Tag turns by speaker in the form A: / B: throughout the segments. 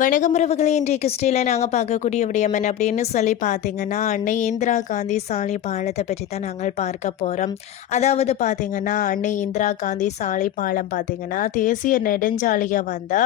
A: வணக்கம் உறவுகளை இன்றைக்கு கிறிஸ்டியில் நாங்கள் பார்க்கக்கூடிய விடயம் என்ன அப்படின்னு சொல்லி பார்த்தீங்கன்னா அன்னை இந்திரா காந்தி சாலை பாலத்தை பற்றி தான் நாங்கள் பார்க்க போகிறோம் அதாவது பார்த்தீங்கன்னா அன்னை இந்திரா காந்தி சாலை பாலம் பார்த்தீங்கன்னா தேசிய நெடுஞ்சாலையை வந்து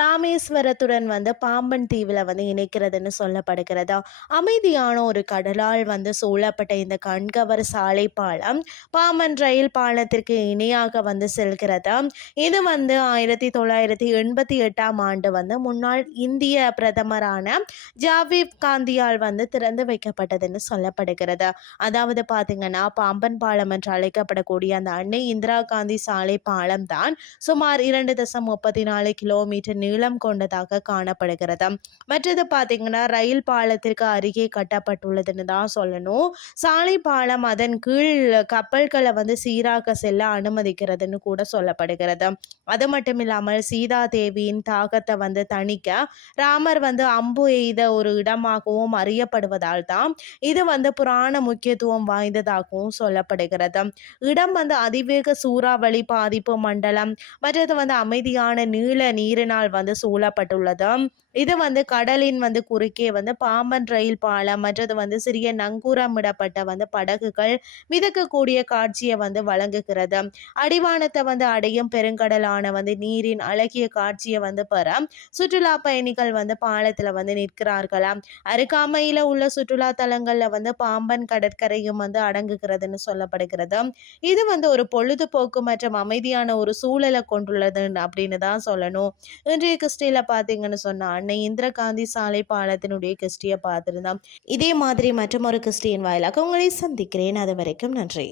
A: ராமேஸ்வரத்துடன் வந்து பாம்பன் தீவில் வந்து இணைக்கிறதுன்னு சொல்லப்படுகிறதா? அமைதியான ஒரு கடலால் வந்து சூழப்பட்ட இந்த கண்கவர் சாலை பாலம் பாம்பன் ரயில் பாலத்திற்கு இணையாக வந்து செல்கிறதா? இது வந்து ஆயிரத்தி தொள்ளாயிரத்தி எண்பத்தி எட்டாம் ஆண்டு வந்து முன்னாள் இந்திய பிரதமரான ஜாவிப் காந்தியால் வந்து திறந்து வைக்கப்பட்டதுன்னு சொல்லப்படுகிறது. அதாவது பார்த்தீங்கன்னா பாம்பன் பாலம் என்று அழைக்கப்படக்கூடிய அந்த அன்னை இந்திரா காந்தி சாலை பாலம் தான் சுமார் இரண்டு தசம் முப்பத்தி நாலு கிலோமீட்டர் நீளம் கொண்டதாக காணப்படுகிறது. மற்றது பார்த்தீங்கன்னா ரயில் பாலத்திற்கு அருகே கட்டப்பட்டுள்ளதுன்னு தான் சொல்லணும். சாலை பாலம் அதன் கீழ் கப்பல்களை வந்து சீராக செல்ல அனுமதிக்கிறதுன்னு கூட சொல்லப்படுகிறது. அது மட்டும் இல்லாமல் சீதா தேவியின் தாகத்தை வந்து தணிக்க ராமர் வந்து அம்பு எய்த ஒரு இடமாகவும் அறியப்படுவதால் தான் இது வந்து புராண முக்கியத்துவம் வாய்ந்ததாகவும் சொல்லப்படுகிறது. இடம் வந்து அதிவேக சூறாவளி பாதிப்பு மண்டலம் மற்றது வந்து அமைதியான நீள நீரினால் வந்து சூழப்பட்டுள்ளது. இது வந்து கடலின் வந்து குறுக்கே வந்து பாம்பன் ரயில் பாலம் மற்றது வந்து சிறிய நங்கூரமிடப்பட்ட வந்து படகுகள் மிதக்கக்கூடிய காட்சியை வந்து வழங்குகிறது. அடிவானத்தை வந்து அடையும் பெருங்கடலான வந்து நீரின் அழகிய காட்சியை வந்து பெற சுற்றுலா பயணிகள் வந்து பாலத்தில் வந்து நிற்கிறார்களாம் அருகாமையில் உள்ள சுற்றுலா தலங்களில் வந்து பாம்பன் கடற்கரையும் வந்து அடங்குகிறதுன்னு சொல்லப்படுகிறது. இது வந்து ஒரு பொழுதுபோக்கு மற்றும் அமைதியான ஒரு சூழலை கொண்டுள்ளது அப்படின்னு தான் சொல்லணும். இன்றைய கிறிஸ்டியில் பார்த்தீங்கன்னு சொன்னால் அன்னை இந்திரா காந்தி சாலை பாலத்தினுடைய கிறிஸ்டியை பார்த்துருந்தோம். இதே மாதிரி மற்றும் ஒரு கிறிஸ்டியன் வாயிலாக உங்களை சந்திக்கிறேன். அது வரைக்கும் நன்றி.